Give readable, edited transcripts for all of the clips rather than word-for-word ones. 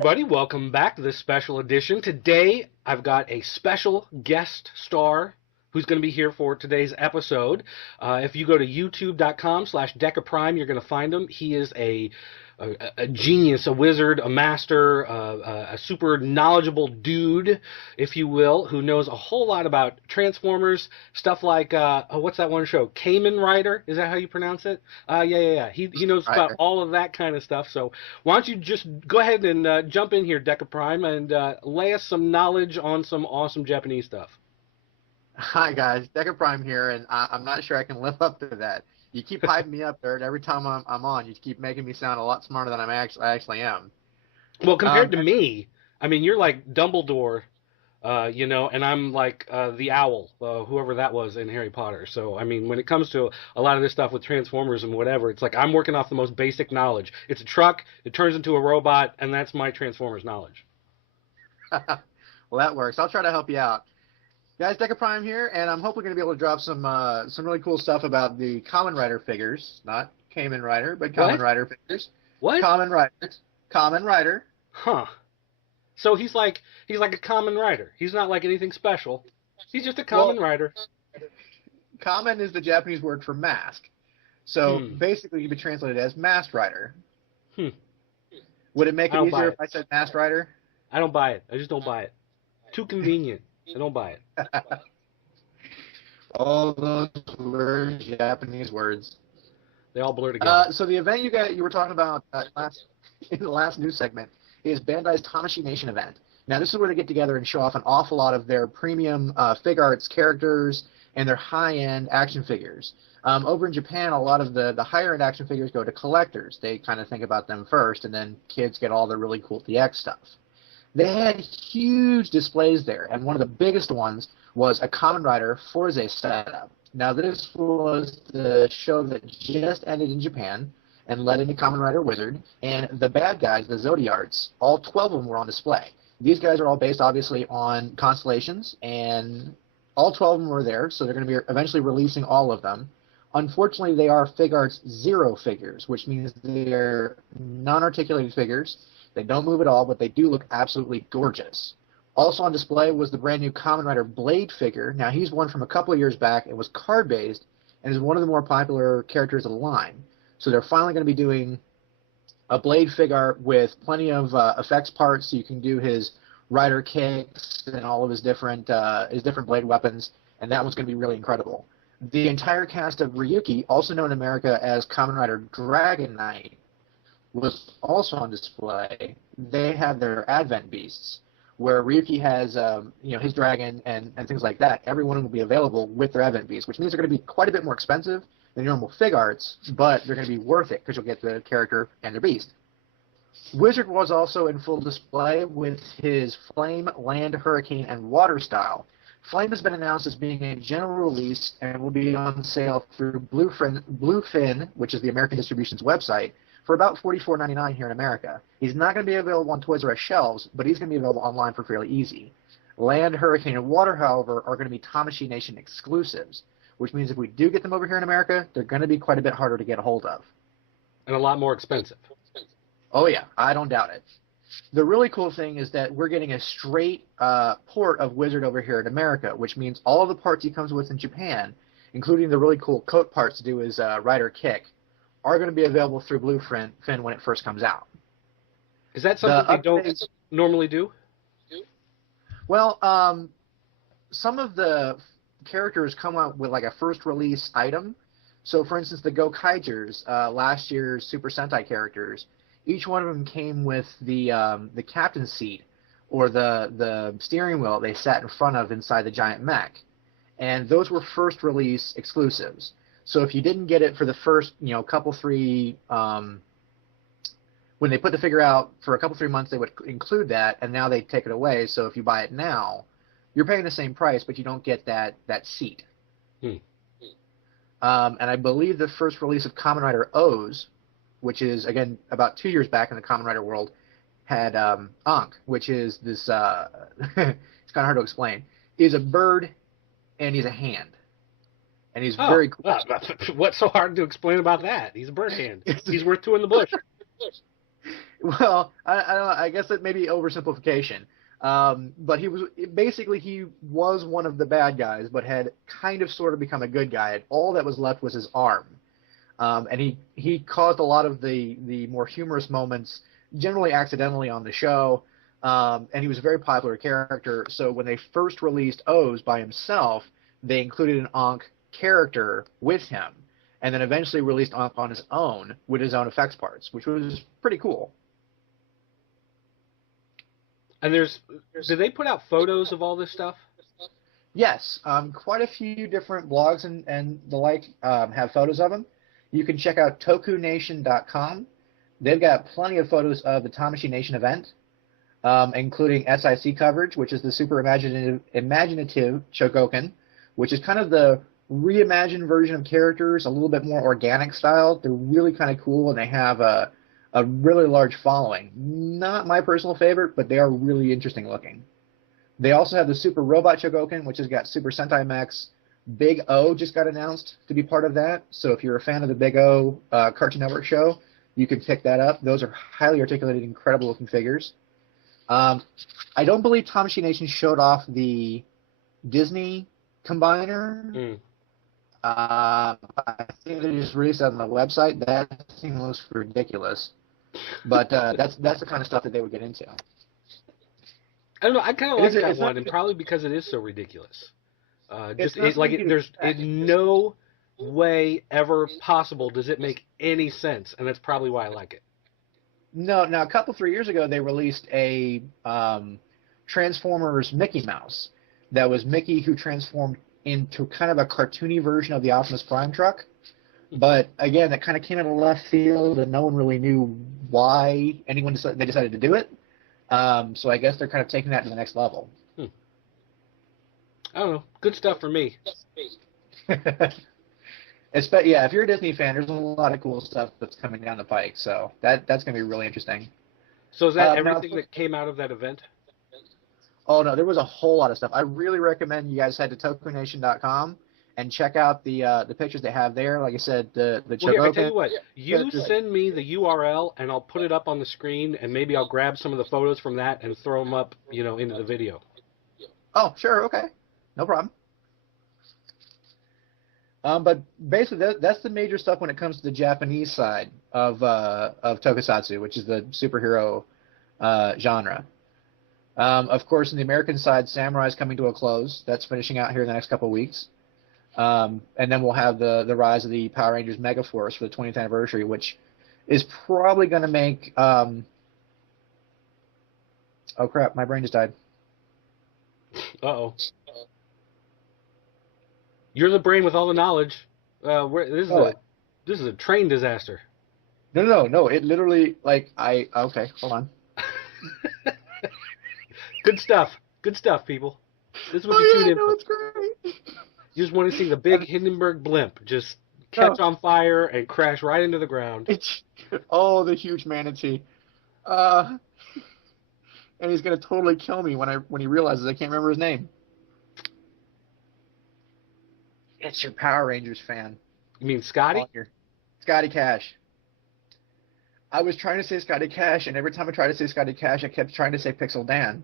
everybody. Welcome back to this special edition. Today, I've got a special guest star who's going to be here for today's episode. If you go to youtube.com/DecaPrime, you're going to find him. He is a genius, a wizard, a master, a super knowledgeable dude, if you will, who knows a whole lot about Transformers, stuff like, what's that one show? Kamen Rider? Is that how you pronounce it? Yeah. He knows about all of that kind of stuff. So why don't you just go ahead and jump in here, Deca Prime, and lay us some knowledge on some awesome Japanese stuff. Hi guys, Deca Prime here, and I'm not sure I can live up to that. You keep hyping me up there, and every time I'm on, you keep making me sound a lot smarter than I actually am. Well, compared to me, I mean, you're like Dumbledore, and I'm like the owl, whoever that was in Harry Potter. So, I mean, when it comes to a lot of this stuff with Transformers and whatever, it's like I'm working off the most basic knowledge. It's a truck, it turns into a robot, and that's my Transformers knowledge. Well, that works. I'll try to help you out. Guys, Deca Prime here, and I'm hopefully going to be able to drop some really cool stuff about the Kamen Rider figures. Not Kamen Rider, but Kamen Rider figures. What? Kamen Rider. Huh. So he's like a Kamen Rider. He's not like anything special. He's just a Kamen Rider. Kamen is the Japanese word for mask. So basically, you'd be translated as Masked Rider. Would it make it easier if I said Masked Rider? I don't buy it. I just don't buy it. Too convenient. I don't buy it. All those weird Japanese words. They all blur together. So the event you were talking about in the last news segment is Bandai's Tamashii Nation event. Now, this is where they get together and show off an awful lot of their premium fig arts characters and their high-end action figures. Over in Japan, a lot of the higher-end action figures go to collectors. They kind of think about them first, and then kids get all the really cool DX stuff. They had huge displays there, and one of the biggest ones was a Kamen Rider Forze setup. Now, this was the show that just ended in Japan and led into Kamen Rider Wizard, and the bad guys, the Zodiarts, all 12 of them were on display. These guys are all based, obviously, on constellations, and all 12 of them were there, so they're going to be eventually releasing all of them. Unfortunately, they are Fig Arts Zero figures, which means they're non-articulated figures. They don't move at all, but they do look absolutely gorgeous. Also on display was the brand new Kamen Rider Blade figure. Now, he's one from a couple of years back. It was card-based and is one of the more popular characters of the line. So they're finally going to be doing a Blade figure with plenty of effects parts, so you can do his rider kicks and all of his different Blade weapons, and that one's going to be really incredible. The entire cast of Ryuki, also known in America as Kamen Rider Dragon Knight, was also on display. They have their Advent Beasts, where Ryuki has his dragon and things like that. Every one of them will be available with their Advent Beasts, which means they're going to be quite a bit more expensive than normal fig arts, but they're going to be worth it because you'll get the character and their beast. Wizard was also in full display with his Flame, Land, Hurricane, and Water style. Flame has been announced as being a general release and will be on sale through Bluefin, which is the American distribution's website, for about $44.99 here in America. He's not going to be available on Toys R Us shelves, but he's going to be available online for fairly easy. Land, Hurricane, and Water, however, are going to be Tamashii Nation exclusives, which means if we do get them over here in America, they're going to be quite a bit harder to get a hold of. And a lot more expensive. Oh, yeah, I don't doubt it. The really cool thing is that we're getting a straight port of Wizard over here in America, which means all of the parts he comes with in Japan, including the really cool coat parts to do his rider kick, are going to be available through Bluefin when it first comes out. Is that something they don't normally do? Well, some of the characters come out with like a first release item. So, for instance, the Go-Kaijers, last year's Super Sentai characters, each one of them came with the captain's seat or the steering wheel they sat in front of inside the giant mech. And those were first release exclusives. So if you didn't get it for the first, couple, three, when they put the figure out for a couple, 3 months, they would include that, and now they take it away. So if you buy it now, you're paying the same price, but you don't get that seat. And I believe the first release of Kamen Rider O's, which is, again, about 2 years back in the Kamen Rider world, had Ankh, which is this, it's kind of hard to explain, is a bird and he's a hand. And he's very cool. What's so hard to explain about that? He's a bird hand. He's worth two in the bush. Well, I don't know, I guess that may be oversimplification. But he was one of the bad guys, but had kind of sort of become a good guy. And all that was left was his arm. And he caused a lot of the more humorous moments, generally accidentally on the show. And he was a very popular character. So when they first released O's by himself, they included an Ankh character with him, and then eventually released Ankh on his own with his own effects parts, which was pretty cool. And did they put out photos of all this stuff? Yes, quite a few different blogs and the like have photos of him. You can check out tokunation.com. They've got plenty of photos of the Tamashii Nation event, including SIC coverage, which is the super imaginative Chogokin, which is kind of the reimagined version of characters, a little bit more organic style. They're really kind of cool, and they have a really large following. Not my personal favorite, but they are really interesting looking. They also have the Super Robot Chogokin, which has got Super Sentai Mechs. Big O just got announced to be part of that. So if you're a fan of the Big O Cartoon Network show, you can pick that up. Those are highly articulated, incredible looking figures. I don't believe Tamashii Nation showed off the Disney Combiner. I think they just released that on the website. That thing looks ridiculous. But that's the kind of stuff that they would get into. I don't know. I kind of like that one, and probably because it is so ridiculous. There's in no way ever possible does it make any sense, and that's probably why I like it. No, now a 3 years ago they released a Transformers Mickey Mouse that was Mickey who transformed into kind of a cartoony version of the Optimus Prime truck. But again, that kind of came out of left field, and no one really knew why they decided to do it. So I guess they're kind of taking that to the next level. I don't know. Good stuff for me. Yeah, if you're a Disney fan, there's a lot of cool stuff that's coming down the pike. So that's going to be really interesting. So is that everything that came out of that event? Oh, no, there was a whole lot of stuff. I really recommend you guys head to tokunation.com and check out the pictures they have there. Like I said, the Chogokin. Well, here, I tell you what, you send me the URL, and I'll put it up on the screen, and maybe I'll grab some of the photos from that and throw them up, into the video. Oh, sure, okay. No problem. But basically, that's the major stuff when it comes to the Japanese side of tokusatsu, which is the superhero genre. Of course, in the American side, Samurai is coming to a close. That's finishing out here in the next couple of weeks. And then we'll have the rise of the Power Rangers Megaforce for the 20th anniversary, which is probably going to make... oh, crap, my brain just died. Uh-oh. You're the brain with all the knowledge. This is a train disaster. No. It literally, okay, hold on. Good stuff, people. This is what you tune in for. It's great. You just want to see the big Hindenburg blimp just catch on fire and crash right into the ground. The huge manatee. And he's going to totally kill me when he realizes I can't remember his name. It's your Power Rangers fan. You mean Scotty? Scotty Cash. I was trying to say Scotty Cash, and every time I tried to say Scotty Cash, I kept trying to say Pixel Dan.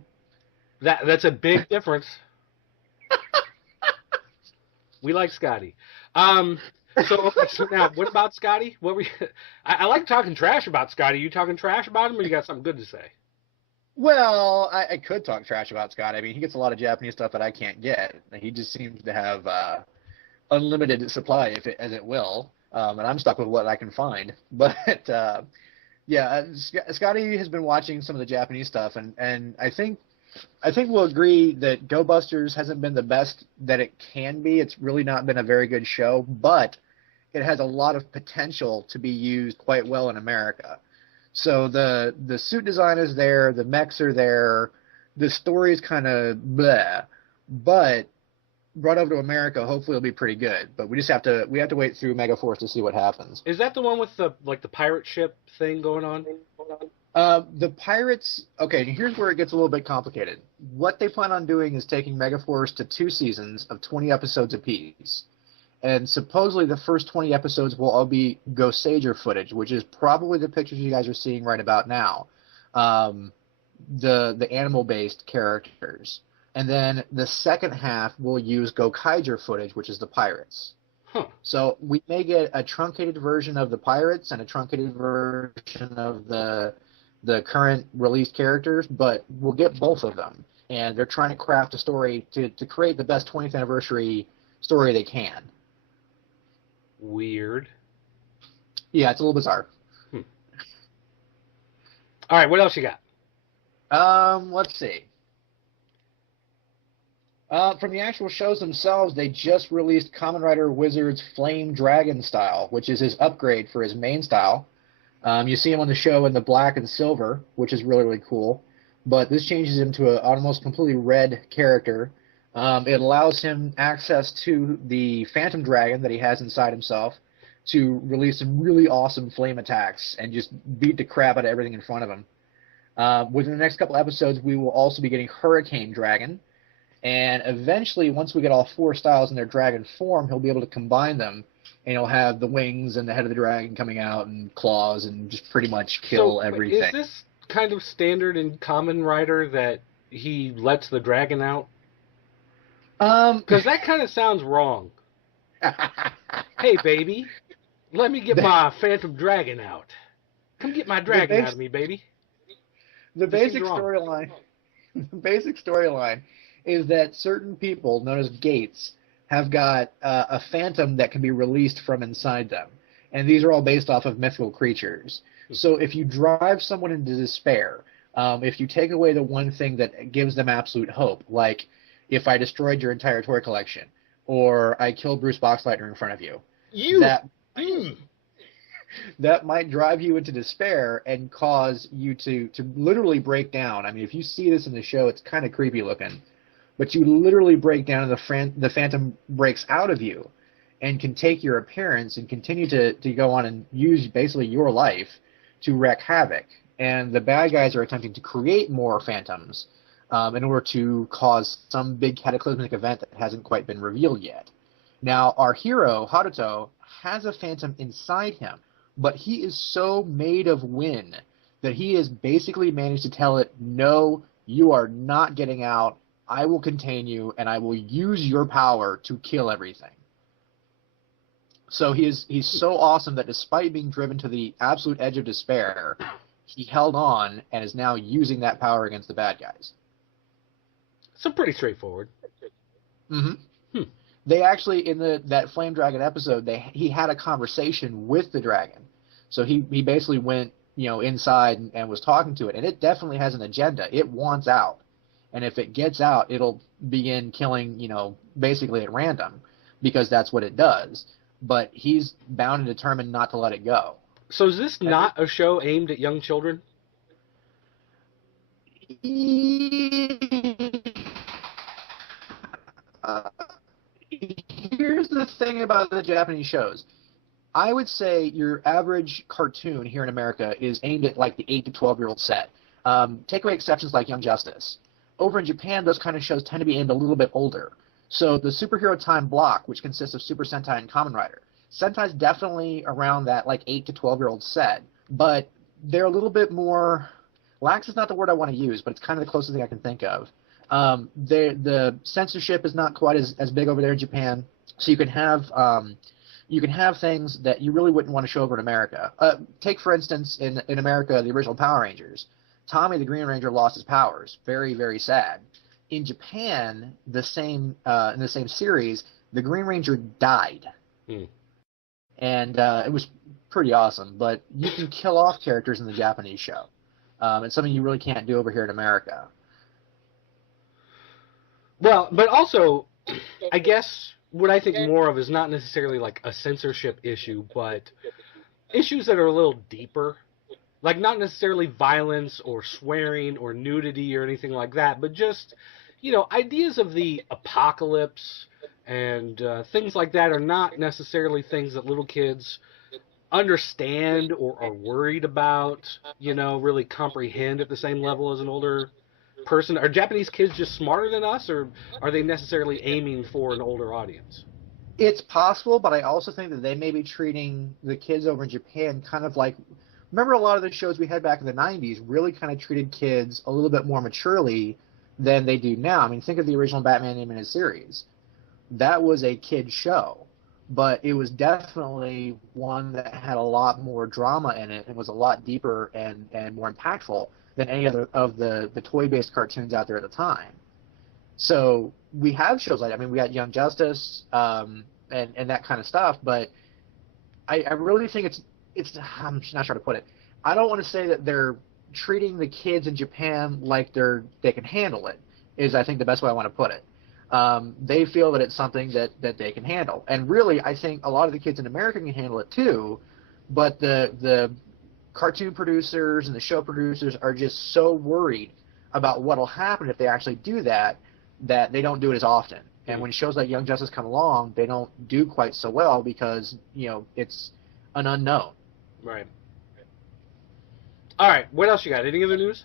That's a big difference. We like Scotty. So now, what about Scotty? I like talking trash about Scotty. You talking trash about him, or you got something good to say? Well, I could talk trash about Scotty. I mean, he gets a lot of Japanese stuff that I can't get. He just seems to have unlimited supply, as it will, and I'm stuck with what I can find. But Scotty has been watching some of the Japanese stuff, and I think we'll agree that Go Busters hasn't been the best that it can be. It's really not been a very good show, but it has a lot of potential to be used quite well in America. So the suit design is there, the mechs are there, the story is kind of bleh, but brought over to America, hopefully it'll be pretty good. But we have to wait through Megaforce to see what happens. Is that the one with the pirate ship thing going on? The pirates. Okay, here's where it gets a little bit complicated. What they plan on doing is taking Megaforce to 2 seasons of 20 episodes apiece, and supposedly the first 20 episodes will all be Ghostager footage, which is probably the pictures you guys are seeing right about now. The animal-based characters. And then the second half will use Gokaiger footage, which is the pirates. Huh. So we may get a truncated version of the pirates and a truncated version of the current released characters, but we'll get both of them. And they're trying to craft a story to create the best 20th anniversary story they can. Weird. Yeah, it's a little bizarre. All right, what else you got? Let's see. From the actual shows themselves, they just released Kamen Rider Wizard's Flame Dragon style, which is his upgrade for his main style. You see him on the show in the black and silver, which is really, really cool. But this changes him to an almost completely red character. It allows him access to the Phantom Dragon that he has inside himself to release some really awesome flame attacks and just beat the crap out of everything in front of him. Within the next couple episodes, we will also be getting Hurricane Dragon. And eventually, once we get all four styles in their dragon form, he'll be able to combine them. And he'll have the wings and the head of the dragon coming out and claws and just pretty much kill everything. Is this kind of standard in Kamen Rider that he lets the dragon out? Because that kind of sounds wrong. Hey, baby, let me get my Phantom Dragon out. Come get my dragon out of me, baby. The basic storyline is that certain people, known as gates, have got a phantom that can be released from inside them. And these are all based off of mythical creatures. So if you drive someone into despair, if you take away the one thing that gives them absolute hope, like if I destroyed your entire toy collection, or I killed Bruce Boxleitner in front of you, that might drive you into despair and cause you to literally break down. I mean, if you see this in the show, it's kind of creepy looking. But you literally break down and the phantom breaks out of you and can take your appearance and continue to go on and use basically your life to wreak havoc. And the bad guys are attempting to create more phantoms in order to cause some big cataclysmic event that hasn't quite been revealed yet. Now, our hero, Haruto, has a phantom inside him, but he is so made of wind that he has basically managed to tell it, no, you are not getting out. I will contain you, and I will use your power to kill everything. So he's so awesome that despite being driven to the absolute edge of despair, he held on and is now using that power against the bad guys. So pretty straightforward. Mm-hmm. They actually, in that Flame Dragon episode, he had a conversation with the dragon. So he basically went, inside and was talking to it, and it definitely has an agenda. It wants out. And if it gets out, it'll begin killing, basically at random, because that's what it does. But he's bound and determined not to let it go. So is this not a show aimed at young children? Here's the thing about the Japanese shows. I would say your average cartoon here in America is aimed at like the 8 to 12-year-old set. Take away exceptions like Young Justice. Over in Japan, those kind of shows tend to be aimed a little bit older. So the Superhero Time block, which consists of Super Sentai and Kamen Rider, Sentai's definitely around that like 8 to 12-year-old set, but they're a little bit more lax is not the word I want to use, but it's kind of the closest thing I can think of. The censorship is not quite as big over there in Japan, so you can have things that you really wouldn't want to show over in America. Take for instance in America the original Power Rangers. Tommy the Green Ranger lost his powers. Very, very sad. In Japan, in the same series, the Green Ranger died. And it was pretty awesome. But you can kill off characters in the Japanese show. It's something you really can't do over here in America. Well, but also, I guess what I think more of is not necessarily like a censorship issue, but issues that are a little deeper. Like, not necessarily violence or swearing or nudity or anything like that, but just, ideas of the apocalypse and things like that are not necessarily things that little kids understand or are worried about, really comprehend at the same level as an older person. Are Japanese kids just smarter than us, or are they necessarily aiming for an older audience? It's possible, but I also think that they may be treating the kids over in Japan kind of like, remember a lot of the shows we had back in the 90s really kind of treated kids a little bit more maturely than they do now. I mean, think of the original Batman animated series. That was a kid show, but it was definitely one that had a lot more drama in it and was a lot deeper and more impactful than any other of the toy-based cartoons out there at the time. So we have shows like, I mean, we got Young Justice and that kind of stuff, but I really think it's I'm not sure how to put it. I don't want to say that they're treating the kids in Japan like they can handle it, is I think the best way I want to put it. They feel that it's something that they can handle. And really, I think a lot of the kids in America can handle it too, but the cartoon producers and the show producers are just so worried about what will happen if they actually do that they don't do it as often. And when shows like Young Justice come along, they don't do quite so well because, it's an unknown. Right. All right, what else you got? Any other news?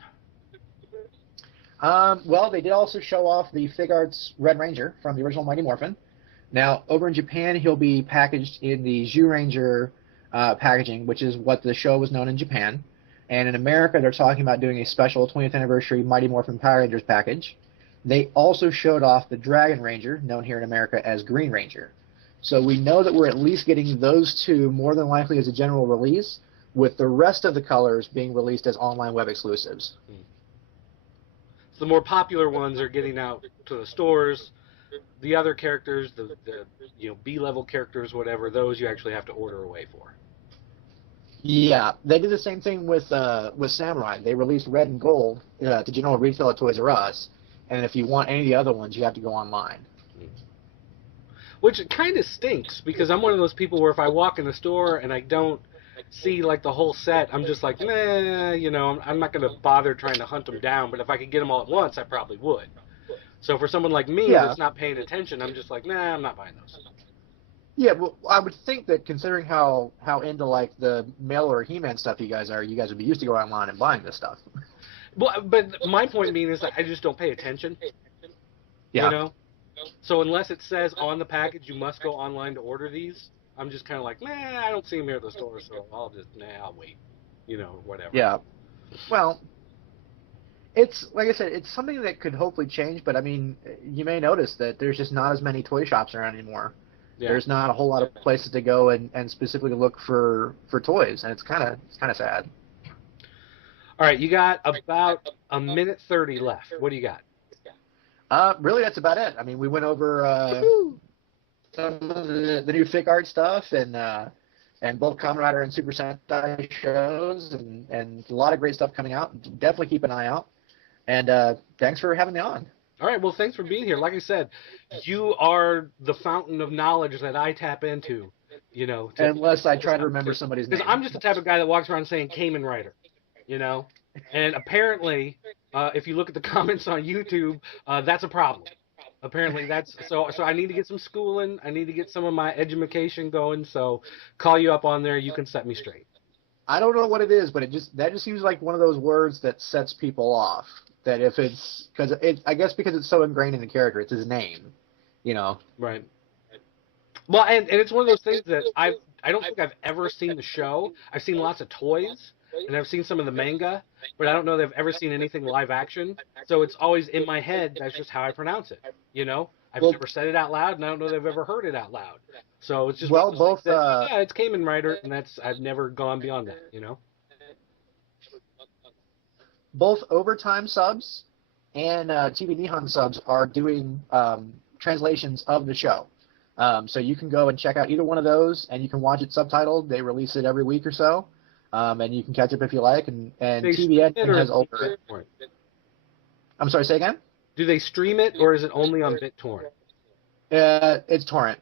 Well, they did also show off the Fig Arts Red Ranger from the original Mighty Morphin. Now, over in Japan, he'll be packaged in the Zyuranger packaging, which is what the show was known in Japan. And in America, they're talking about doing a special 20th anniversary Mighty Morphin Power Rangers package. They also showed off the Dragon Ranger, known here in America as Green Ranger. So we know that we're at least getting those two more than likely as a general release, with the rest of the colors being released as online web exclusives. The more popular ones are getting out to the stores. The other characters, the B-level characters, whatever, those you actually have to order away for. Yeah, they did the same thing with Samurai. They released Red and Gold to general retail at Toys R Us, and if you want any of the other ones, you have to go online. Which kind of stinks, because I'm one of those people where if I walk in the store and I don't see like the whole set, I'm just like, nah, I'm not going to bother trying to hunt them down, but if I could get them all at once, I probably would. So for someone like me that's not paying attention, I'm just like, nah, I'm not buying those. Yeah, well, I would think that considering how into like the mail or He-Man stuff you guys would be used to going online and buying this stuff. Well, but my point being is that I just don't pay attention. Yeah. So unless it says on the package you must go online to order these, I'm just kind of like, nah, I don't see them here at the store, so I'll wait. Whatever. Yeah. Well, it's, like I said, it's something that could hopefully change, but I mean, you may notice that there's just not as many toy shops around anymore. Yeah. There's not a whole lot of places to go and specifically look for toys, and it's kind of sad. All right, you got about a minute 30 left. What do you got? Really, that's about it. I mean, we went over some of the new Fig Art stuff and both Kamen Rider and Super Sentai shows, and a lot of great stuff coming out. Definitely keep an eye out. And thanks for having me on. All right, well, thanks for being here. Like I said, you are the fountain of knowledge that I tap into, Unless I try to remember somebody's name. Because I'm just the type of guy that walks around saying Kamen Rider, And apparently, if you look at the comments on YouTube, that's a problem. Apparently, that's so I need to get some schooling. I need to get some of my education going. So call you up on there. You can set me straight. I don't know what it is, but that just seems like one of those words that sets people off. That if it's I guess because it's so ingrained in the character, it's his name, Right. Well, and it's one of those things that I don't think I've ever seen the show. I've seen lots of toys, and I've seen some of the manga, but I don't know that I've ever seen anything live action. So it's always in my head. That's just how I pronounce it. I've never said it out loud, and I don't know that I've ever heard it out loud. So it's just both. It's Kamen Rider, and I've never gone beyond that. Both Overtime subs and TV Nihon subs are doing translations of the show. So you can go and check out either one of those, and you can watch it subtitled. They release it every week or so, and you can catch up if you like. And TVN has over. I'm sorry, say again? Do they stream it, or is it only on BitTorrent? It's torrent.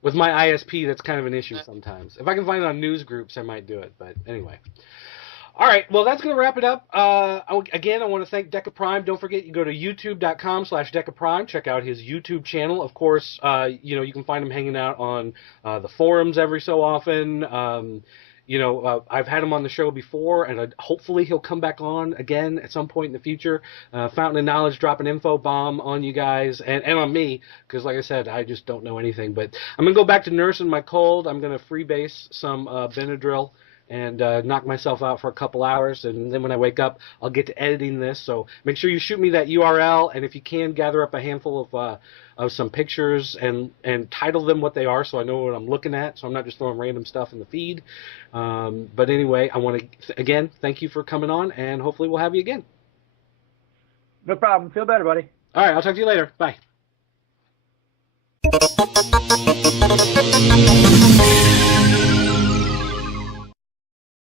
With my ISP, that's kind of an issue sometimes. If I can find it on news groups, I might do it. But anyway. All right, well, that's going to wrap it up. Again, I want to thank Deca Prime. Don't forget, you go to youtube.com/Deca Prime. Check out his YouTube channel. Of course, you can find him hanging out on the forums every so often. you know, I've had him on the show before, and hopefully he'll come back on again at some point in the future. Fountain of Knowledge dropping info bomb on you guys and on me, because like I said, I just don't know anything. But I'm going to go back to nursing my cold. I'm going to freebase some Benadryl and knock myself out for a couple hours, and then when I wake up, I'll get to editing this. So make sure you shoot me that URL, and if you can, gather up a handful of some pictures and title them what they are, so I know what I'm looking at, so I'm not just throwing random stuff in the feed. But anyway, I want to again thank you for coming on, and hopefully we'll have you again. No problem. Feel better, buddy. All right, I'll talk to you later. Bye.